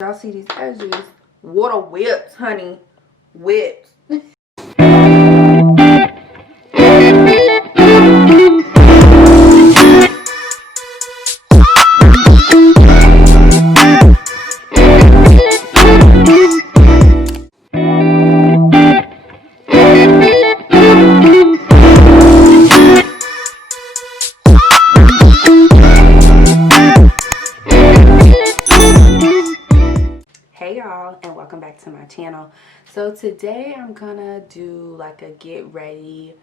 Y'all see these edges? Water whips, honey. Whips. Hey y'all, and welcome back to my channel. So today I'm gonna do like a get ready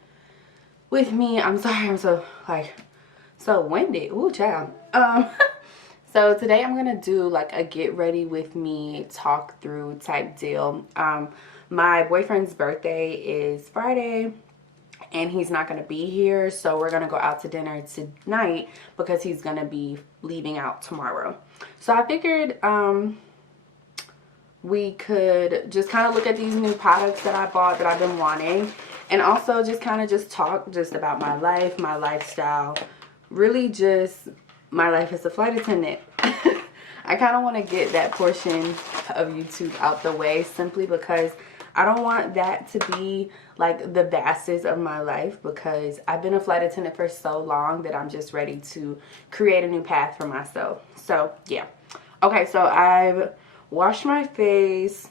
with me. I'm sorry, I'm so winded. Ooh, child. So today I'm gonna do like a get ready with me talk through type deal. My boyfriend's birthday is Friday and he's not gonna be here, so we're gonna go out to dinner tonight because he's gonna be leaving out tomorrow. So I figured we could just kind of look at these new products that I bought that I've been wanting, and also just kind of just talk just about my life, my lifestyle, really just my life as a flight attendant. I kind of want to get that portion of YouTube out the way simply because I don't want that to be like the vastest of my life, because I've been a flight attendant for so long that I'm just ready to create a new path for myself. So yeah. Okay, so I've washed my face.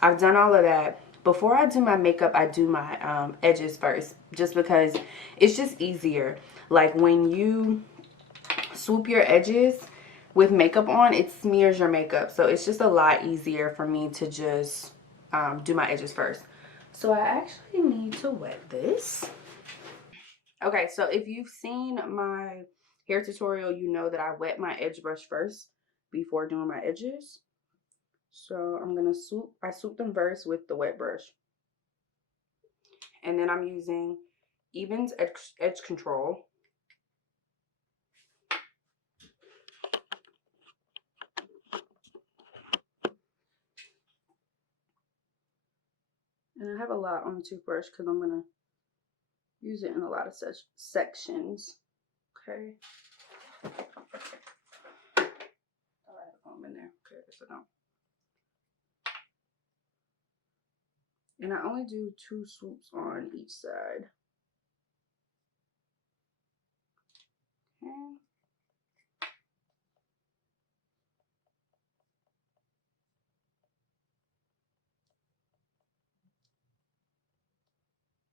I've done all of that. Before I do my makeup, I do my edges first, just because it's just easier. Like when you swoop your edges with makeup on, it smears your makeup. So it's just a lot easier for me to just do my edges first. So I actually need to wet this. Okay, so if you've seen my hair tutorial, you know that I wet my edge brush first before doing my edges. So I'm gonna swoop them first with the wet brush. And then I'm using Even's edge control. And I have a lot on the toothbrush because I'm gonna use it in a lot of such sections. Okay. Oh, I have a comb in there. Okay, so no. And I only do 2 swoops on each side. Okay.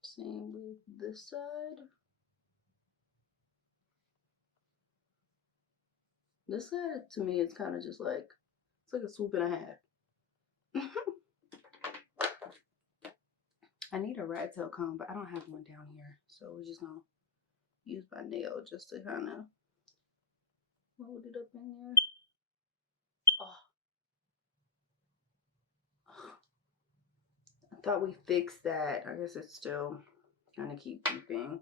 Same with this side. This side to me is kind of just like, it's like a swoop and a half. I need a rat tail comb, but I don't have one down here. So we're just gonna use my nail just to kind of hold it up in there. Oh. I thought we fixed that. I guess it's still gonna keep beeping,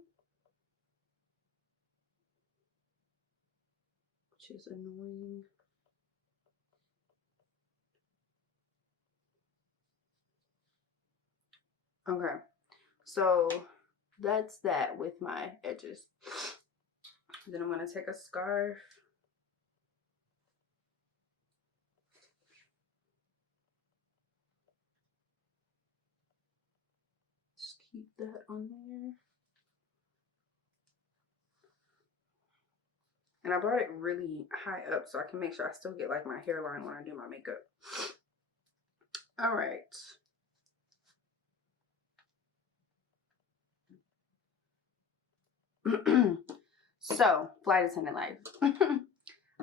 which is annoying. Okay, so that's that with my edges. Then I'm gonna take a scarf. Just keep that on there. And I brought it really high up so I can make sure I still get like my hairline when I do my makeup. All right. So, flight attendant life.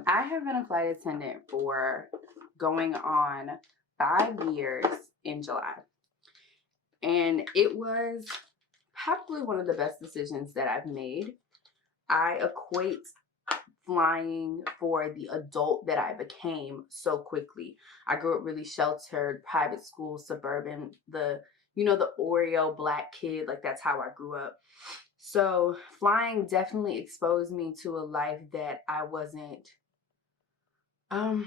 I have been a flight attendant for going on 5 years in July. And it was probably one of the best decisions that I've made. I equate flying for the adult that I became so quickly. I grew up really sheltered, private school, suburban, the Oreo black kid, like that's how I grew up. So flying definitely exposed me to a life that I wasn't I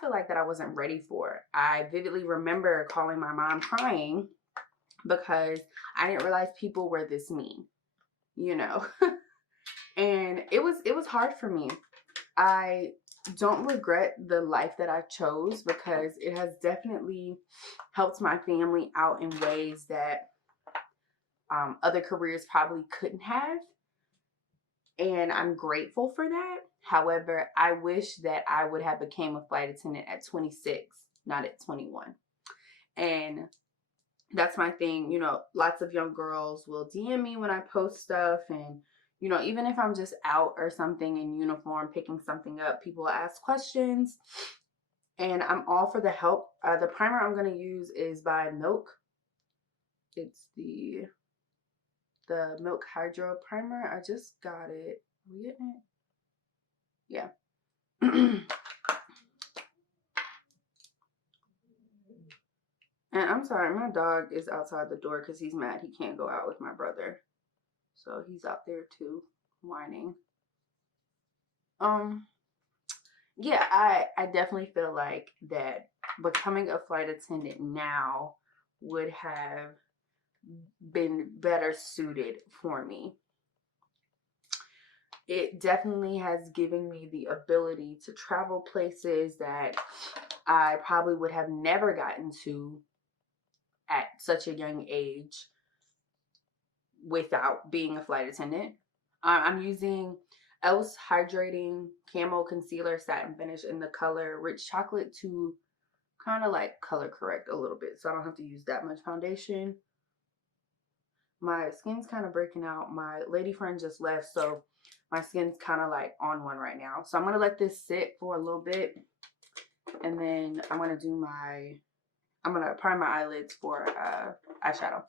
feel like that I wasn't ready for. I vividly remember calling my mom crying because I didn't realize people were this mean, and it was hard for me. I don't regret the life that I chose, because it has definitely helped my family out in ways that other careers probably couldn't have. And I'm grateful for that. However, I wish that I would have became a flight attendant at 26, not at 21. And that's my thing. You know, lots of young girls will DM me when I post stuff, and you know, even if I'm just out or something in uniform picking something up, people ask questions, and I'm all for the help. The primer I'm going to use is by Milk. It's the Milk Hydro Primer. I just got it. Are we getting it? Yeah. And I'm sorry, my dog is outside the door because he's mad he can't go out with my brother. So he's out there too, whining. Yeah, I definitely feel like that becoming a flight attendant now would have been better suited for me. It definitely has given me the ability to travel places that I probably would have never gotten to at such a young age without being a flight attendant. I'm using Else Hydrating Camo Concealer Satin Finish in the color Rich Chocolate to kind of like color correct a little bit, so I don't have to use that much foundation. My skin's kind of breaking out. My lady friend just left, so my skin's kind of like on one right now. So I'm going to let this sit for a little bit, and then I'm going to prime my eyelids for eyeshadow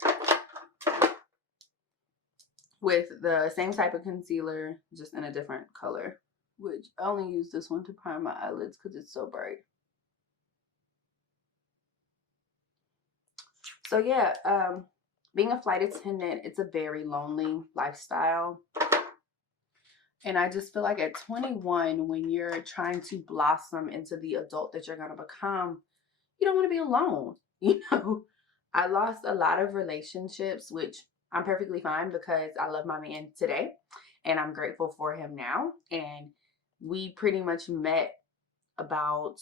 with the same type of concealer, just in a different color, which I only use this one to prime my eyelids because it's so bright. So yeah, being a flight attendant, it's a very lonely lifestyle. And I just feel like at 21, when you're trying to blossom into the adult that you're going to become, you don't want to be alone. You know, I lost a lot of relationships, which I'm perfectly fine because I love my man today and I'm grateful for him now. And we pretty much about,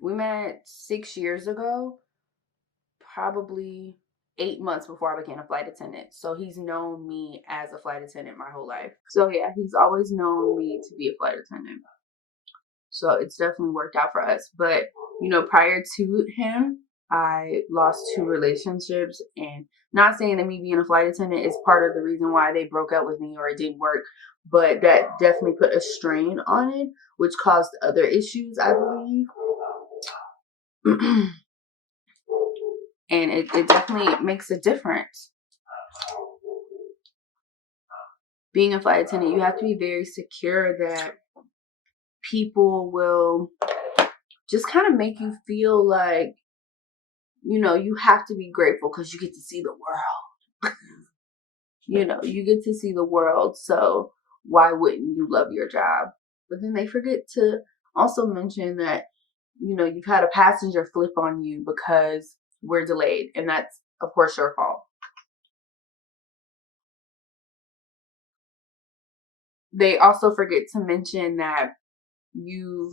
we met 6 years ago, probably 8 months before I became a flight attendant. So he's known me as a flight attendant my whole life. So yeah, he's always known me to be a flight attendant. So it's definitely worked out for us. But, you know, prior to him, I lost 2 relationships, and not saying that me being a flight attendant is part of the reason why they broke up with me or it didn't work, but that definitely put a strain on it, which caused other issues, I believe. And it definitely makes a difference. Being a flight attendant, you have to be very secure that people will just kind of make you feel like, you know, you have to be grateful because you get to see the world. You know, you get to see the world, so why wouldn't you love your job? But then they forget to also mention that, you know, you've had a passenger flip on you because we're delayed, and that's, of course, your fault. They also forget to mention that you've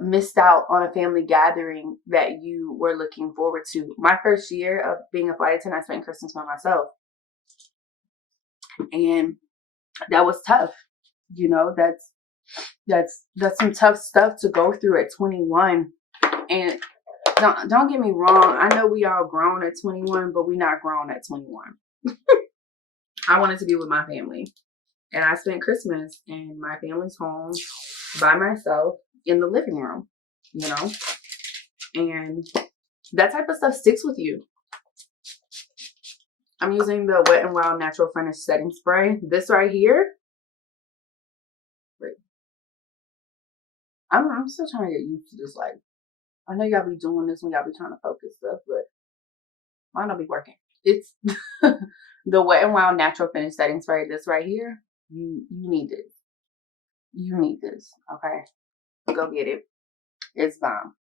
missed out on a family gathering that you were looking forward to. My first year of being a flight attendant, I spent Christmas by myself, and that was tough. You know, that's some tough stuff to go through at 21. And don't get me wrong, I know we all grown at 21, but we not grown at 21. I wanted to be with my family, and I spent Christmas in my family's home by myself in the living room, you know, and that type of stuff sticks with you. I'm using the Wet n Wild Natural Finish Setting Spray. This right here. Wait. I'm still trying to get used to this. Like, I know y'all be doing this when y'all be trying to focus stuff, but mine don't be working. It's the Wet n Wild Natural Finish Setting Spray. This right here. You need it. You need this. Okay. Go get it. It's bomb.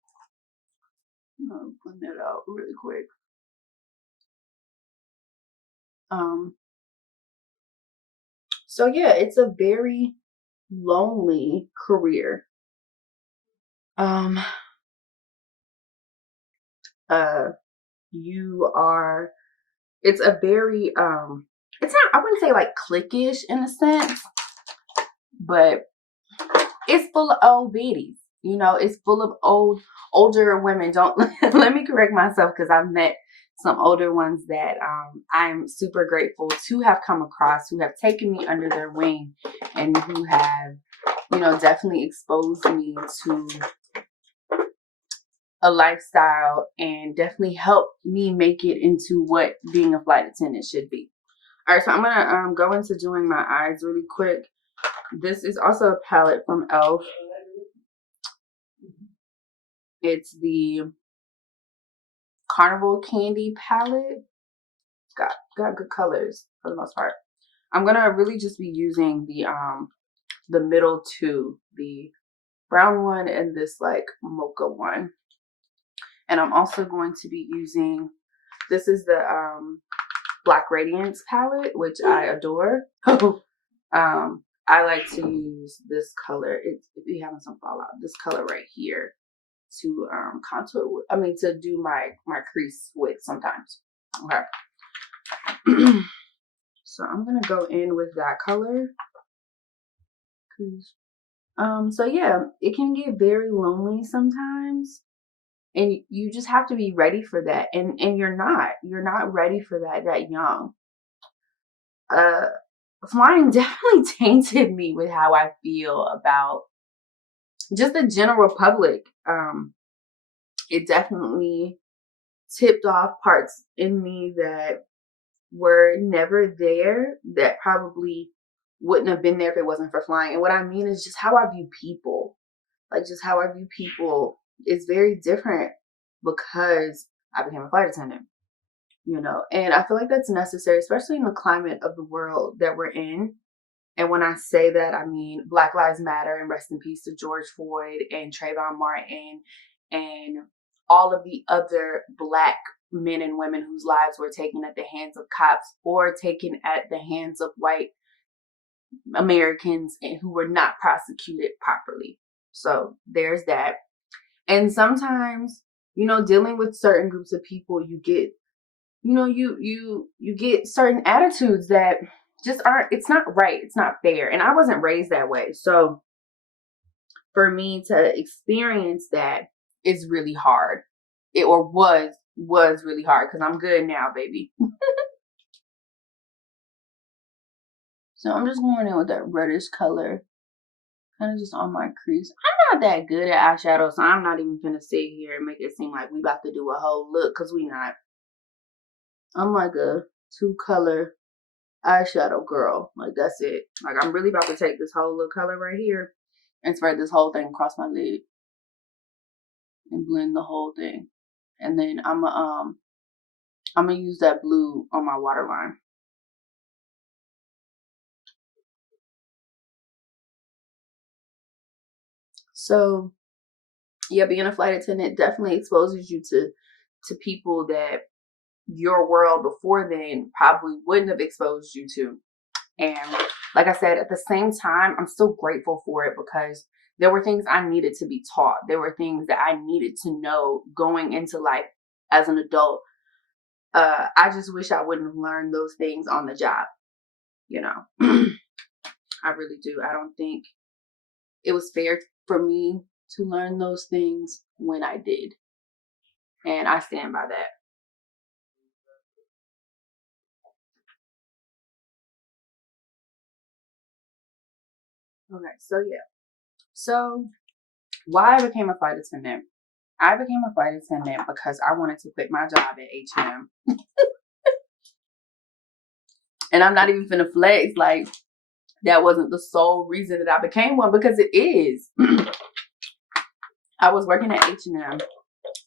I'm putting it out really quick. So yeah, it's a very lonely career. You are, it's a very, it's not, I wouldn't say like cliquish in a sense, but it's full of old biddies. You know, it's full of older women. Don't let me correct myself, because I've met some older ones that I'm super grateful to have come across, who have taken me under their wing and who have, you know, definitely exposed me to a lifestyle and definitely helped me make it into what being a flight attendant should be. All right, so I'm gonna go into doing my eyes really quick. This is also a palette from e.l.f. It's the Carnival Candy palette. It's got good colors for the most part. I'm gonna really just be using the middle two, the brown one and this like mocha one. And I'm also going to be using, this is the Black Radiance palette, which I adore. I like to use this color. It's, if you're having some fallout, this color right here to contour with, I mean, to do my crease with sometimes. Okay. So I'm gonna go in with that color. So yeah, it can get very lonely sometimes, and you just have to be ready for that. And you're not ready for that young. Flying definitely tainted me with how I feel about just the general public. It definitely tipped off parts in me that were never there, that probably wouldn't have been there if it wasn't for flying. And what I mean is just how I view people. Like, just how I view people is very different because I became a flight attendant, you know. And I feel like that's necessary, especially in the climate of the world that we're in. And when I say that, I mean Black Lives Matter, and rest in peace to George Floyd and Trayvon Martin and all of the other Black men and women whose lives were taken at the hands of cops or taken at the hands of white Americans and who were not prosecuted properly. So there's that. And sometimes, you know, dealing with certain groups of people, you get, you know, you get certain attitudes that just aren't, it's not right, it's not fair. And I wasn't raised that way. So for me to experience that is really hard. It was really hard, because I'm good now, baby. So I'm just going in with that reddish color, kind of just on my crease. I'm not that good at eyeshadow, so I'm not even gonna sit here and make it seem like we about to do a whole look, because we not. I'm like a 2-color eyeshadow girl. Like, that's it. Like, I'm really about to take this whole little color right here and spread this whole thing across my lid and blend the whole thing. And then I'm gonna use that blue on my waterline. So yeah, being a flight attendant definitely exposes you to people that your world before then probably wouldn't have exposed you to. And like I said, at the same time, I'm still grateful for it, because there were things I needed to be taught. There were things that I needed to know going into life as an adult. I just wish I wouldn't have learned those things on the job, you know. I really do. I don't think it was fair for me to learn those things when I did. And I stand by that. Okay, so yeah. So why I became a flight attendant? I became a flight attendant because I wanted to quit my job at H&M. And I'm not even finna flex like that wasn't the sole reason that I became one, because it is. I was working at H&M,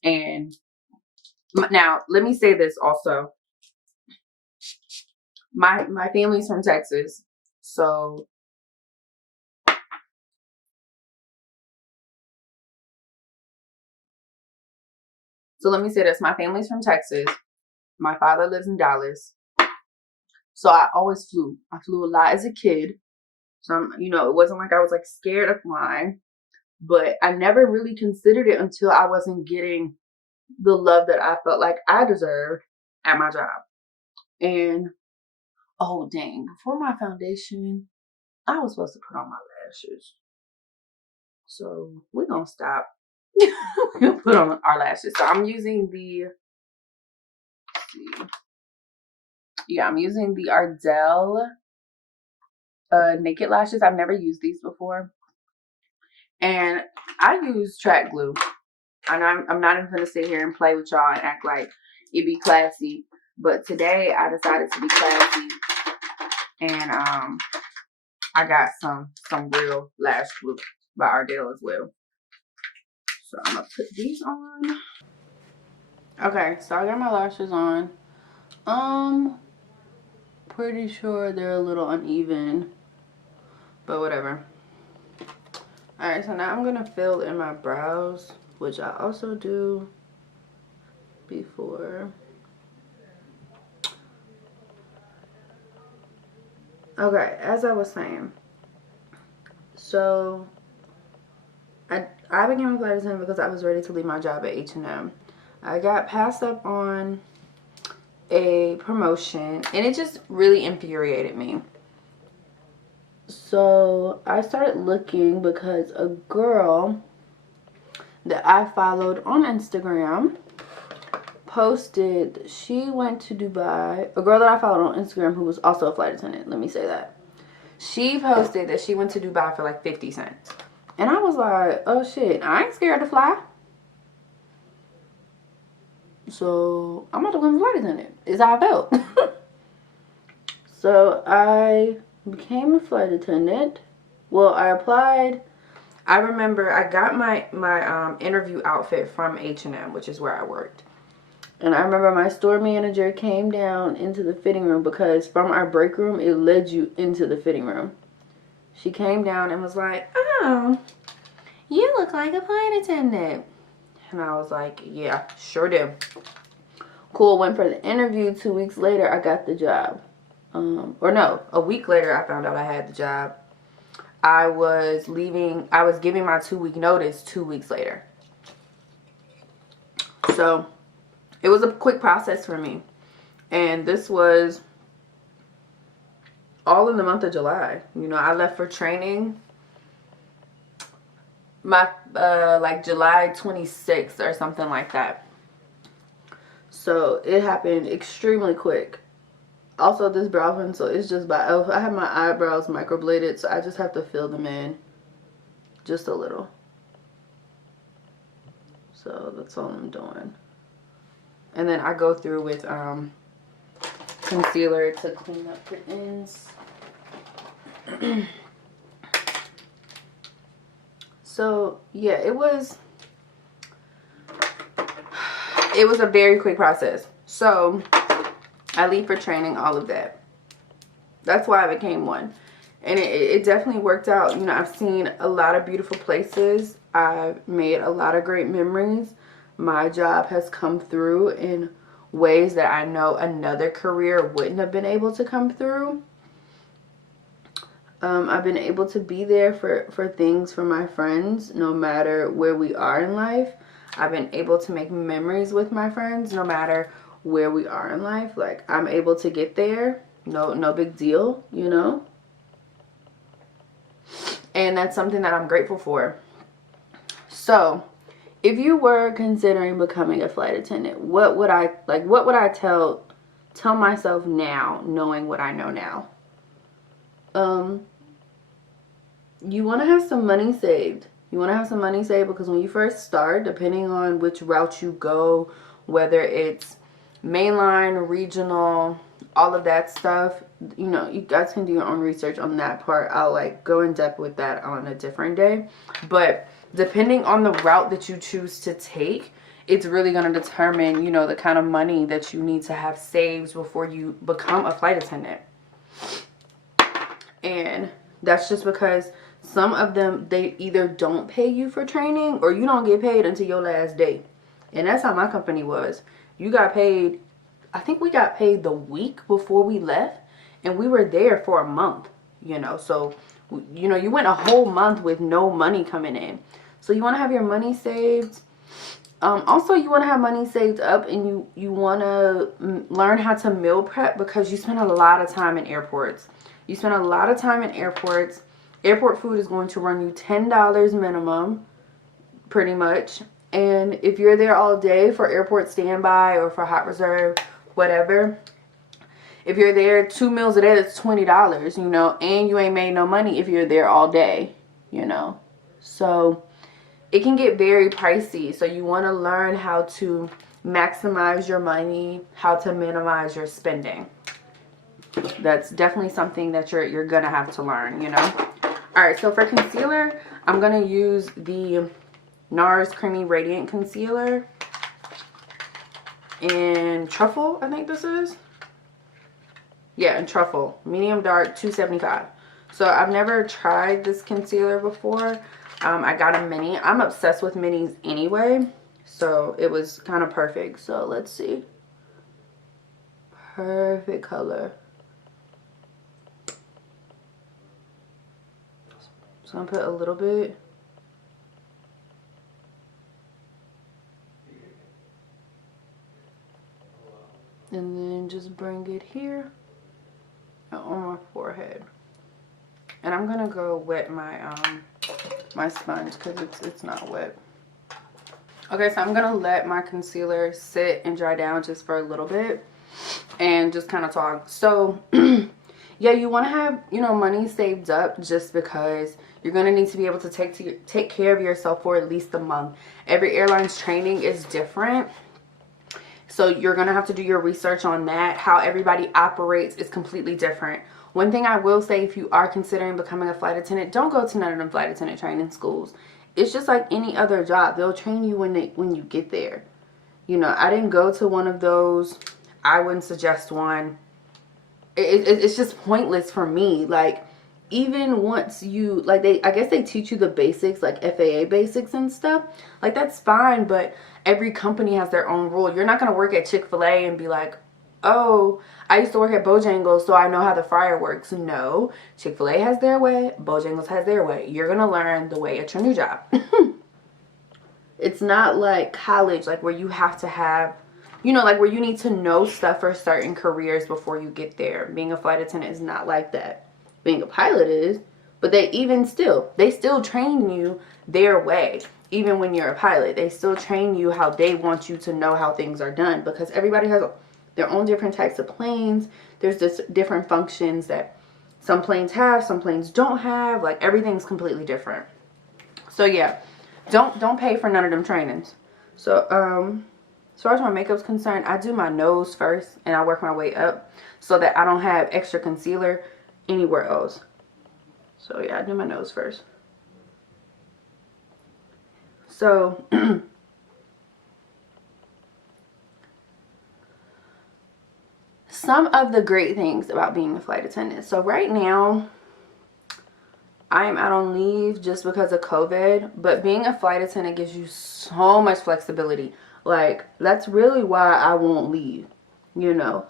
and now let me say this also. My family's from Texas, so let me say this. My family's from Texas. My father lives in Dallas. So I always flew. I flew a lot as a kid. So, you know, it wasn't like I was like scared of flying, but I never really considered it until I wasn't getting the love that I felt like I deserved at my job. And oh dang, before my foundation, I was supposed to put on my lashes. So we're gonna stop. We're gonna put on our lashes. So I'm using the, I'm using the Ardell naked lashes. I've never used these before. And I use track glue. And I'm not even gonna sit here and play with y'all and act like it be classy. But today I decided to be classy, and I got some real lash glue by Ardell as well. So I'm gonna put these on. Okay, so I got my lashes on. Pretty sure they're a little uneven, but whatever. Alright, so now I'm gonna fill in my brows, which I also do before. Okay, as I was saying, so I became a flight attendant because I was ready to leave my job at H&M. I got passed up on a promotion, and it just really infuriated me. So I started looking because a girl that I followed on Instagram posted she went to Dubai. A girl that I followed on Instagram who was also a flight attendant, let me say that. She posted that she went to Dubai for like 50 cents. And I was like, oh shit, I ain't scared to fly. So I'm about to become a flight attendant, is how I felt. So I became a flight attendant. Well, I applied. I remember I got my interview outfit from H&M, which is where I worked. And I remember my store manager came down into the fitting room because from our break room, it led you into the fitting room. She came down and was like, oh, you look like a flight attendant. And I was like, yeah, sure do. Cool, went for the interview. 2 weeks later, I got the job. Or no, a week later, I found out I had the job. I was leaving, I was giving my 2-week notice 2 weeks later. So it was a quick process for me. And this was all in the month of July. You know, I left for training my like July 26th or something like that. So it happened extremely quick. Also, this brow pencil is just by Elf. I have my eyebrows microbladed, so I just have to fill them in just a little. So that's all I'm doing. And then I go through with concealer to clean up the ends. So yeah, it was a very quick process. So I leave for training, all of that. That's why I became one. And it definitely worked out. You know, I've seen a lot of beautiful places. I've made a lot of great memories. My job has come through in ways that I know another career wouldn't have been able to come through. I've been able to be there for things for my friends, no matter where we are in life. I've been able to make memories with my friends, no matter where we are in life. Like, I'm able to get there. No big deal, you know? And that's something that I'm grateful for. So, if you were considering becoming a flight attendant, what would I tell myself now, knowing what I know now? You want to have some money saved. You want to have some money saved because when you first start, depending on which route you go, whether it's mainline, regional, all of that stuff, you know, you guys can do your own research on that part. I'll like go in depth with that on a different day. But depending on the route that you choose to take, it's really going to determine, you know, the kind of money that you need to have saved before you become a flight attendant. And that's just because some of them, they either don't pay you for training or you don't get paid until your last day. And that's how my company was. You got paid, I think we got paid the week before we left, and we were there for a month, you know. So You know, you went a whole month with no money coming in. So you want to have your money saved. Also, you want to have money saved up, and you want to learn how to meal prep, because you spend a lot of time in airports. You spend a lot of time in airports. Airport food is going to run you $10 minimum, pretty much. And if you're there all day for airport standby or for hot reserve, whatever, if you're there 2 meals a day, that's $20, you know, and you ain't made no money if you're there all day, you know. So it can get very pricey. So you want to learn how to maximize your money, how to minimize your spending. That's definitely something that you're gonna have to learn, you know. All right, so for concealer, I'm gonna use the NARS Creamy Radiant Concealer in Truffle, I think this is. Yeah, in Truffle, medium dark, $2.75. So I've never tried this concealer before. I got a mini. I'm obsessed with minis anyway, so it was kind of perfect. So let's see. Perfect color. So I'm gonna put a little bit. And then just bring it here on my forehead. And I'm gonna go wet my my sponge because it's not wet. Okay, so I'm gonna let my concealer sit and dry down just for a little bit and just kind of talk. So yeah, you want to have, you know, money saved up, just because you're gonna need to be able to take care of yourself for at least a month. Every airline's training is different, so you're gonna have to do your research on that. How everybody operates is completely different. One thing I will say, if you are considering becoming a flight attendant, don't go to none of them flight attendant training schools. It's just like any other job. They'll train you when you get there. You know, I didn't go to one of those. I wouldn't suggest one. It's just pointless for me. Like, even once you, like, I guess they teach you the basics, like FAA basics and stuff. Like, that's fine, but every company has their own rule. You're not going to work at Chick-fil-A and be like, oh, I used to work at Bojangles, so I know how the fryer works. No, Chick-fil-A has their way, Bojangles has their way. You're going to learn the way at your new job. It's not like college, like where you have to have, you know, like where you need to know stuff for certain careers before you get there. Being a flight attendant is not like that. Being a pilot is, but they still train you their way. Even when you're a pilot, they still train you how they want you to know how things are done, because everybody has their own different types of planes. There's just different functions that some planes have, some planes don't have. Like, everything's completely different. So yeah, don't pay for none of them trainings. So as far as my makeup's concerned, I do my nose first and I work my way up so that I don't have extra concealer anywhere else. So yeah, I do my nose first. So some of the great things about being a flight attendant. So right now, I am out on leave just because of COVID, but being a flight attendant gives you so much flexibility. Like, that's really why I won't leave, you know.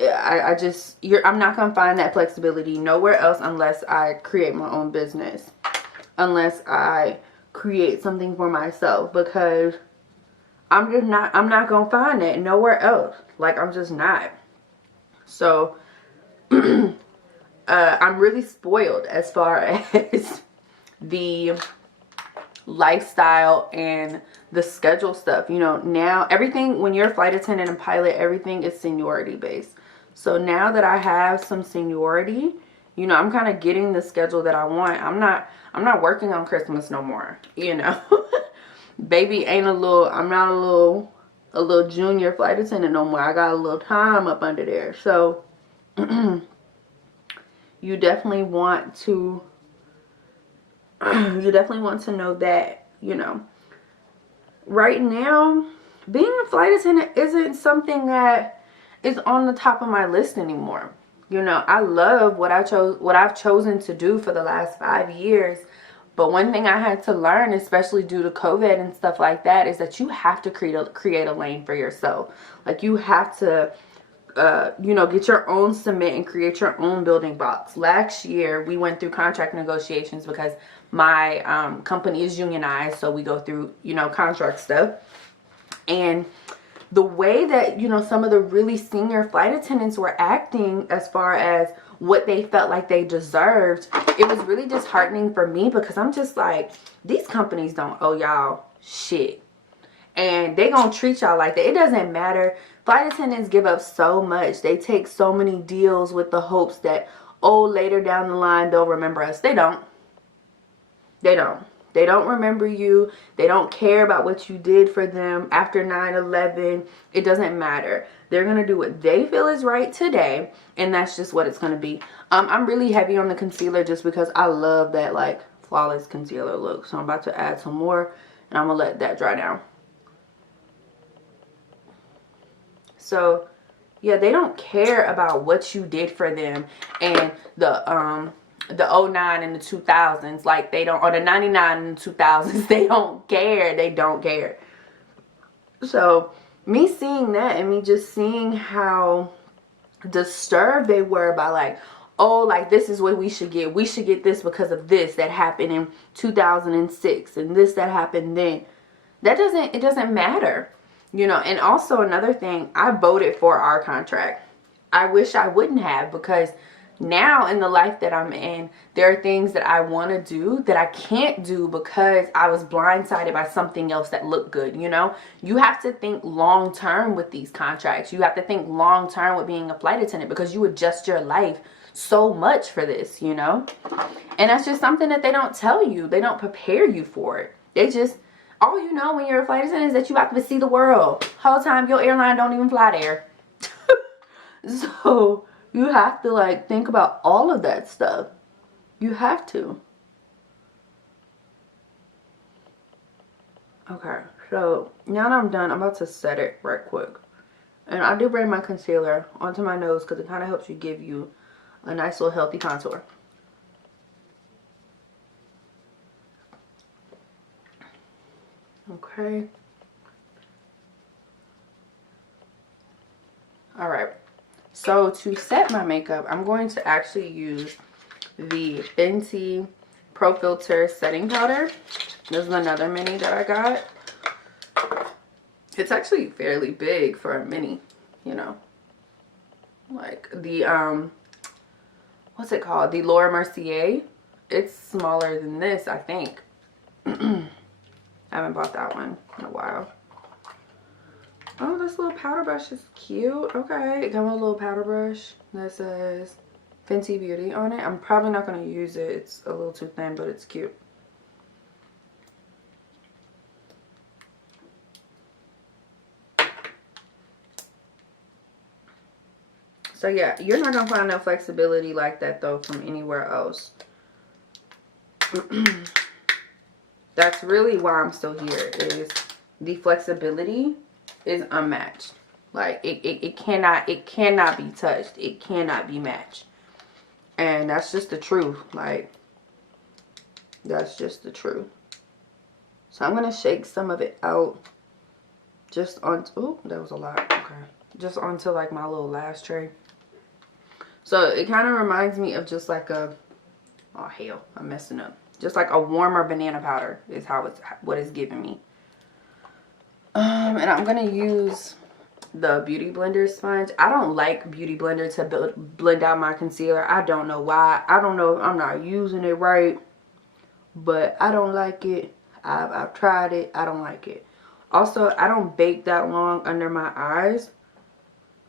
I'm not going to find that flexibility nowhere else unless I create my own business. Unless I create something for myself, because I'm not going to find that nowhere else. Like, I'm just not. So, I'm really spoiled as far as the lifestyle and the schedule stuff. You know, now everything, when you're a flight attendant and pilot, everything is seniority based. So now that I have some seniority, you know, I'm kind of getting the schedule that I want. I'm not working on Christmas no more, you know. Baby ain't I'm not a little junior flight attendant no more. I got a little time up under there. So you definitely want to know that, you know. Right now, being a flight attendant isn't something that is on the top of my list anymore. You know, I love what I've chosen to do for the last 5 years. But one thing I had to learn, especially due to COVID and stuff like that, is that you have to create a lane for yourself. Like, you have to you know, get your own cement and create your own building blocks. Last year, we went through contract negotiations because my company is unionized, so we go through, you know, contract stuff. And the way that, you know, some of the really senior flight attendants were acting as far as what they felt like they deserved, it was really disheartening for me, because I'm just like, these companies don't owe y'all shit. And they gonna treat y'all like that. It doesn't matter. Flight attendants give up so much. They take so many deals with the hopes that, oh, later down the line they'll remember us. They don't. They don't. They don't remember you. They don't care about what you did for them after 9/11. It doesn't matter. They're going to do what they feel is right today, and that's just what it's going to be. I'm really heavy on the concealer just because I love that, like, flawless concealer look. So I'm about to add some more, and I'm going to let that dry down. So, yeah, they don't care about what you did for them and the 09 and the 2000s. Like, they don't, or the 99 and the 2000s. They don't care. They don't care. So, me seeing that and me just seeing how disturbed they were by, like, oh, like, this is what we should get. We should get this because of this that happened in 2006 and this that happened then. It doesn't matter. You know, and also another thing, I voted for our contract. I wish I wouldn't have, because now in the life that I'm in, there are things that I want to do that I can't do because I was blindsided by something else that looked good, you know? You have to think long term with these contracts. You have to think long term with being a flight attendant, because you adjust your life so much for this, you know? And that's just something that they don't tell you. They don't prepare you for it. They just... all you know when you're a flight attendant is that you have to see the world. Whole time your airline don't even fly there. So you have to, like, think about all of that stuff. You have to. Okay, so now that I'm done, I'm about to set it right quick. And I do bring my concealer onto my nose because it kind of helps you give you a nice little healthy contour. Okay. Alright. So to set my makeup, I'm going to actually use the Fenty Pro Filter setting powder. This is another mini that I got. It's actually fairly big for a mini, you know. Like the, what's it called? The Laura Mercier. It's smaller than this, I think. I haven't bought that one in a while. Oh, this little powder brush is cute. Okay, it comes with a little powder brush that says Fenty Beauty on it. I'm probably not going to use it. It's a little too thin, but it's cute. So yeah, you're not going to find no flexibility like that though from anywhere else. That's really why I'm still here, is the flexibility is unmatched. Like it cannot be touched. It cannot be matched. And that's just the truth. Like, that's just the truth. So I'm gonna shake some of it out just on, oh, that was a lot. Okay. Just onto like my little lash tray. So it kind of reminds me of just like a, oh hell, I'm messing up. Just like a warmer banana powder is how it's, what it's giving me. And I'm gonna use the Beauty Blender sponge. I don't like Beauty Blender to blend out my concealer. I don't know why. I don't know if I'm not using it right, but I don't like it. I've tried it. I don't like it. Also, I don't bake that long under my eyes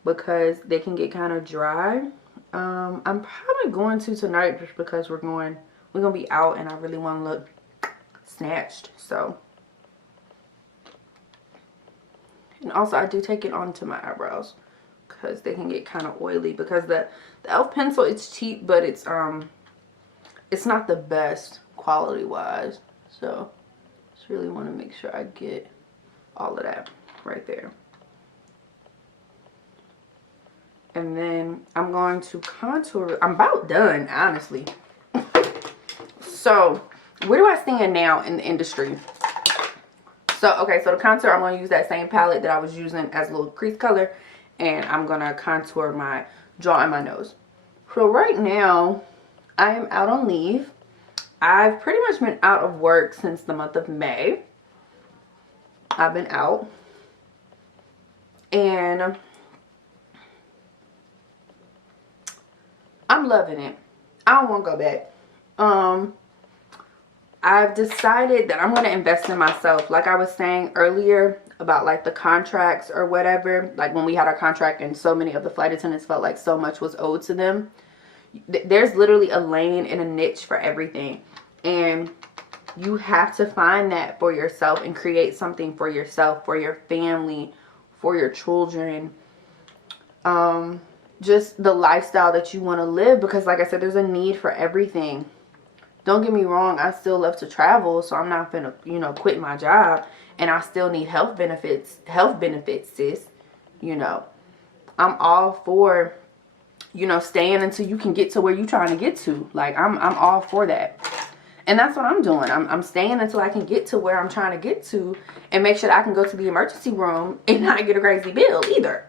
because they can get kind of dry. I'm probably going to tonight just because we're gonna be out and I really want to look snatched. So, and also I do take it onto my eyebrows because they can get kind of oily, because the e.l.f. pencil, it's cheap, but it's not the best quality wise. So just really want to make sure I get all of that right there. And then I'm going to contour. I'm about done, honestly. So, where do I stand now in the industry? So, okay, so the contour, I'm going to use that same palette that I was using as a little crease color. and I'm gonna contour my jaw and my nose. So right now I am out on leave. I've pretty much been out of work since the month of May. I've been out, and I'm loving it. I don't want to go back. I've decided that I'm going to invest in myself. Like I was saying earlier about like the contracts or whatever, like when we had our contract and so many of the flight attendants felt like so much was owed to them. There's literally a lane and a niche for everything, and you have to find that for yourself and create something for yourself, for your family, for your children, just the lifestyle that you want to live. Because like I said, there's a need for everything. Don't get me wrong, I still love to travel, so I'm not gonna, you know, quit my job, and I still need health benefits, sis. You know, I'm all for, you know, staying until you can get to where you're trying to get to. Like I'm all for that. And that's what I'm doing. I'm staying until I can get to where I'm trying to get to, and make sure that I can go to the emergency room and not get a crazy bill either.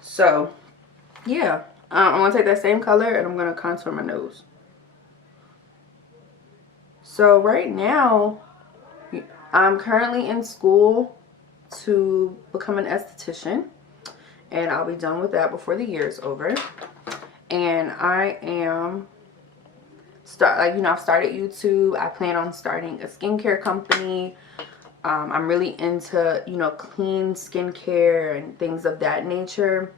So, yeah. I'm going to take that same color and I'm going to contour my nose. So, right now, I'm currently in school to become an esthetician. And I'll be done with that before the year is over. And I am... I've started YouTube. I plan on starting a skincare company. I'm really into, you know, clean skincare and things of that nature.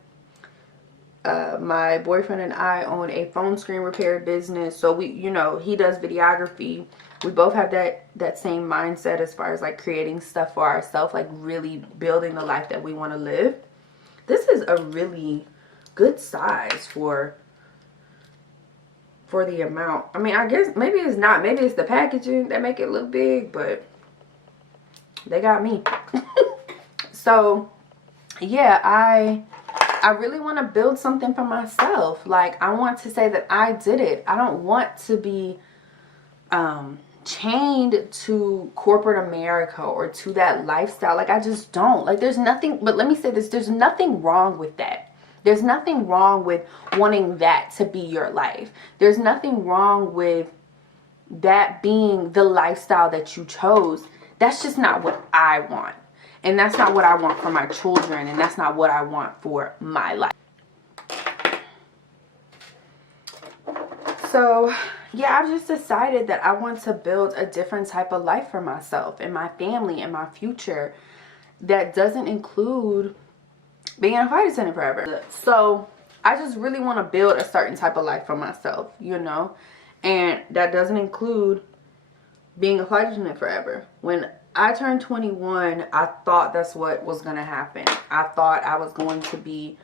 My boyfriend and I own a phone screen repair business. So we, you know, he does videography. We both have that same mindset as far as like creating stuff for ourselves, like really building the life that we want to live. This is a really good size for the amount. I mean, I guess maybe it's not. Maybe it's the packaging that make it look big, but they got me. So, yeah, I really want to build something for myself. Like, I want to say that I did it. I don't want to be chained to corporate America or to that lifestyle. Like, I just don't. Like, there's nothing, but let me say this, there's nothing wrong with that. There's nothing wrong with wanting that to be your life. There's nothing wrong with that being the lifestyle that you chose. That's just not what I want. And that's not what I want for my children. And that's not what I want for my life. So, yeah, I've just decided that I want to build a different type of life for myself and my family and my future that doesn't include being a flight attendant forever. So I just really want to build a certain type of life for myself, you know, and that doesn't include being a flight attendant forever. When I turned 21, I thought that's what was going to happen. I thought I was going to be,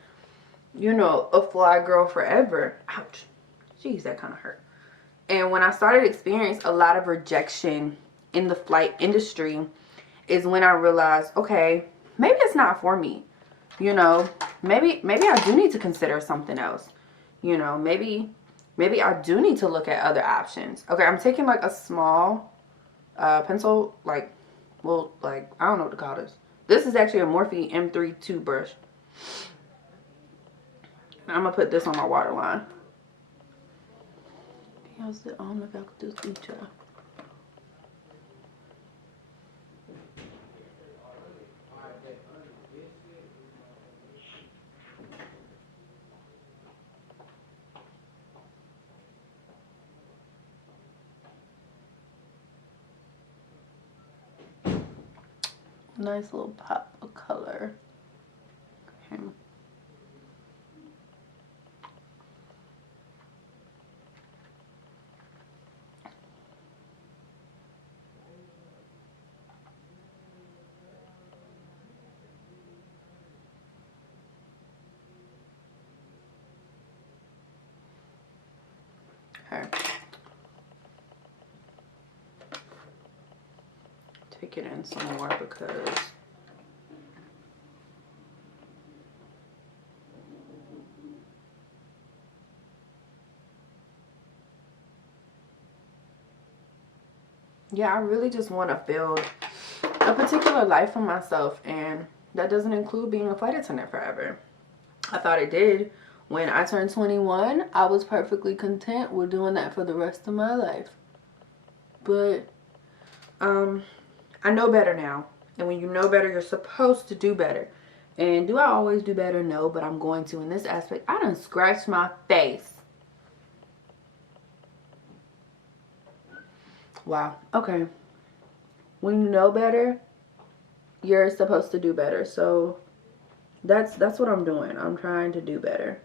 you know, a fly girl forever. Ouch. Jeez, that kind of hurt. And when I started experiencing a lot of rejection in the flight industry is when I realized, okay, maybe it's not for me. You know, maybe I do need to consider something else. You know, maybe I do need to look at other options. Okay, I'm taking like a small pencil, like, well, like, I don't know what to call this. This is actually a Morphe M3 toothbrush. I'm going to put this on my waterline. How's it on the back of this picture? Nice little pop of color. Okay. Okay. Take it in some more because yeah, I really just want to build a particular life for myself, and that doesn't include being a flight attendant forever. I thought it did. When I turned 21, I was perfectly content with doing that for the rest of my life. But I know better now. And when you know better, you're supposed to do better. And do I always do better? No, but I'm going to in this aspect. I done scratched my face. Wow. Okay. When you know better, you're supposed to do better. So that's what I'm doing. I'm trying to do better.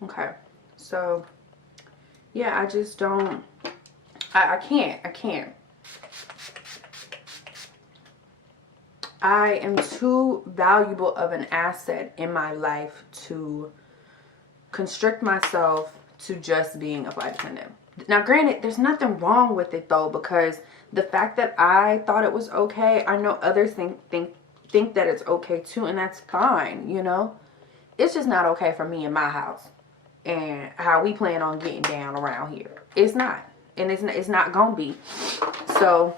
Okay, so yeah, I just don't, I can't. I am too valuable of an asset in my life to constrict myself to just being a flight attendant. Now, granted, there's nothing wrong with it though, because the fact that I thought it was okay, I know others think that it's okay too, and that's fine, you know. It's just not okay for me in my house and how we plan on getting down around here. It's not, and it's not gonna be. So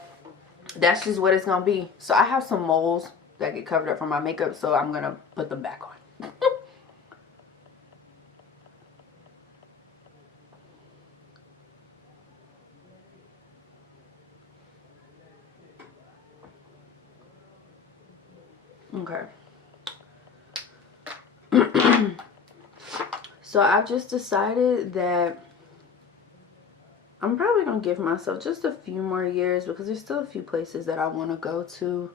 that's just what it's gonna be. So I have some moles that get covered up from my makeup, so I'm gonna put them back on. Okay. So I've just decided that I'm probably going to give myself just a few more years, because there's still a few places that I want to go to.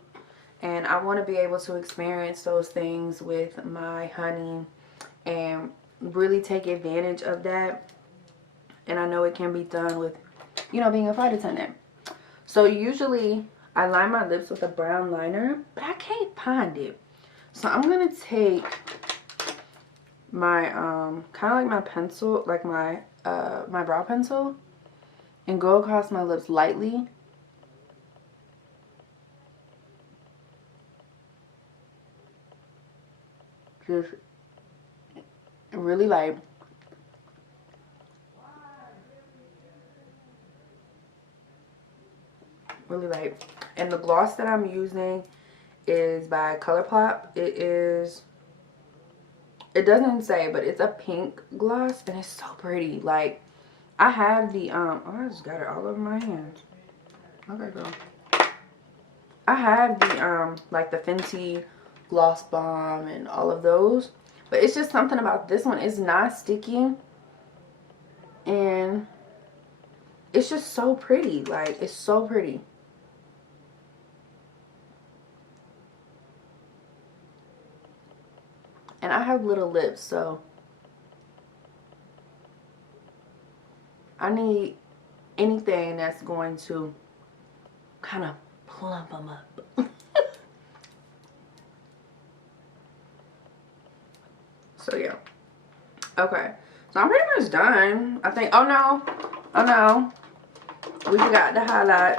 And I want to be able to experience those things with my honey and really take advantage of that. And I know it can be done with, you know, being a flight attendant. So usually I line my lips with a brown liner, but I can't find it. So I'm going to take my kind of like my pencil, like my brow pencil, and go across my lips lightly. Just really light. Really light. And the gloss that I'm using is by ColourPop. It doesn't say, but it's a pink gloss, and it's so pretty. Like, I have the oh, I just got it all over my hands. Okay, girl. I have the like the Fenty Gloss Bomb and all of those, but it's just something about this one. It's not sticky, and it's just so pretty. Like, it's so pretty. And I have little lips, so I need anything that's going to kind of plump them up. So yeah. Okay. So I'm pretty much done. I think, oh no. We forgot the highlight.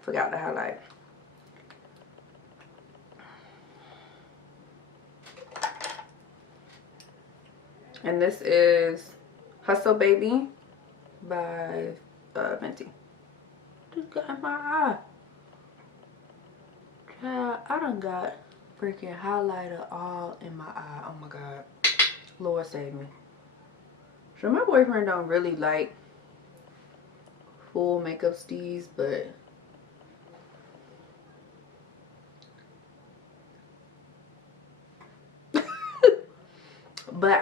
Forgot the highlight. And this is Hustle Baby by Fenty. Just got my eye. Child, I done got freaking highlighter all in my eye. Oh my god. Lord save me. So my boyfriend don't really like full makeup steez, but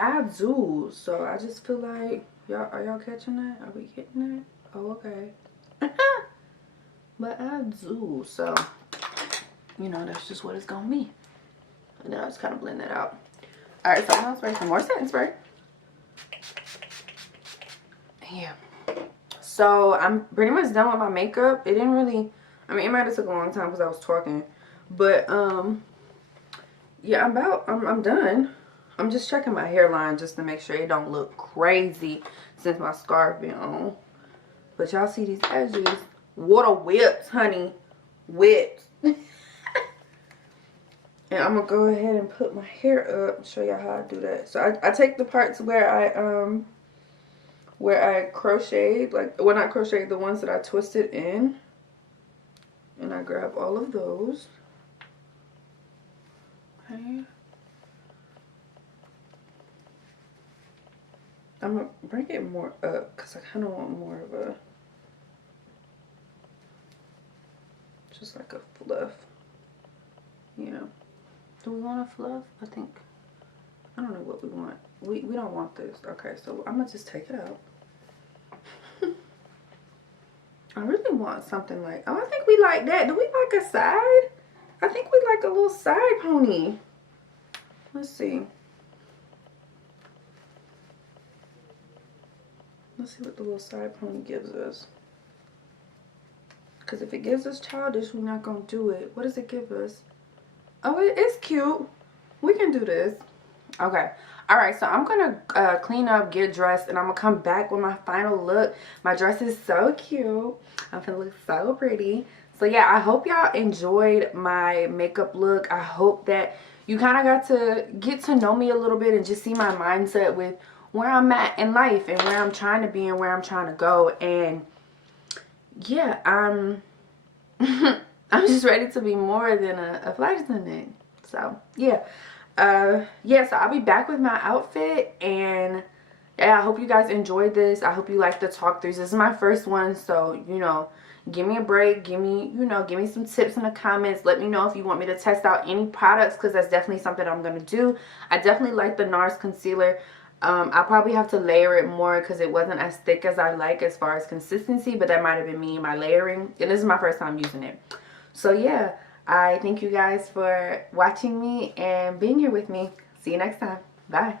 I do. So I just feel like are y'all catching that? Are we getting that? Oh, okay. But I do. So, you know, that's just what it's gonna be. And then I just kind of blend that out. Alright, so I'm gonna spray some more setting spray. Yeah. So I'm pretty much done with my makeup. It didn't really, I mean, it might have took a long time because I was talking, but yeah, I'm done. I'm just checking my hairline just to make sure it don't look crazy since my scarf been on. But y'all see these edges? Water whips, honey, whips. And I'm gonna go ahead and put my hair up and show y'all how I do that. So I take the parts where I crocheted, like, well, not crocheted, the ones that I twisted in, and I grab all of those. Okay. I'm gonna bring it more up because I kind of want more of a, just like a fluff. Yeah. Do we want a fluff? I don't know what we want. We don't want this. Okay, so I'm gonna just take it out. I really want something like, oh, I think we like that. Do we like a side? I think we like a little side pony. Let's see. Let's see what the little side pony gives us. Because if it gives us childish, we're not going to do it. What does it give us? Oh, it's cute. We can do this. Okay. Alright, so I'm going to clean up, get dressed, and I'm going to come back with my final look. My dress is so cute. I'm going to look so pretty. So yeah, I hope y'all enjoyed my makeup look. I hope that you kind of got to get to know me a little bit and just see my mindset with where I'm at in life and where I'm trying to be and where I'm trying to go. And yeah, I'm just ready to be more than a flight attendant. So yeah. Yeah, so I'll be back with my outfit, and yeah, I hope you guys enjoyed this. I hope you like the talk throughs. This is my first one, so you know, give me a break, give me some tips in the comments. Let me know if you want me to test out any products, because that's definitely something I'm gonna do. I definitely like the NARS concealer. I'll probably have to layer it more because it wasn't as thick as I like as far as consistency, but that might have been me and my layering, and this is my first time using it. So yeah, I thank you guys for watching me and being here with me. See you next time. Bye.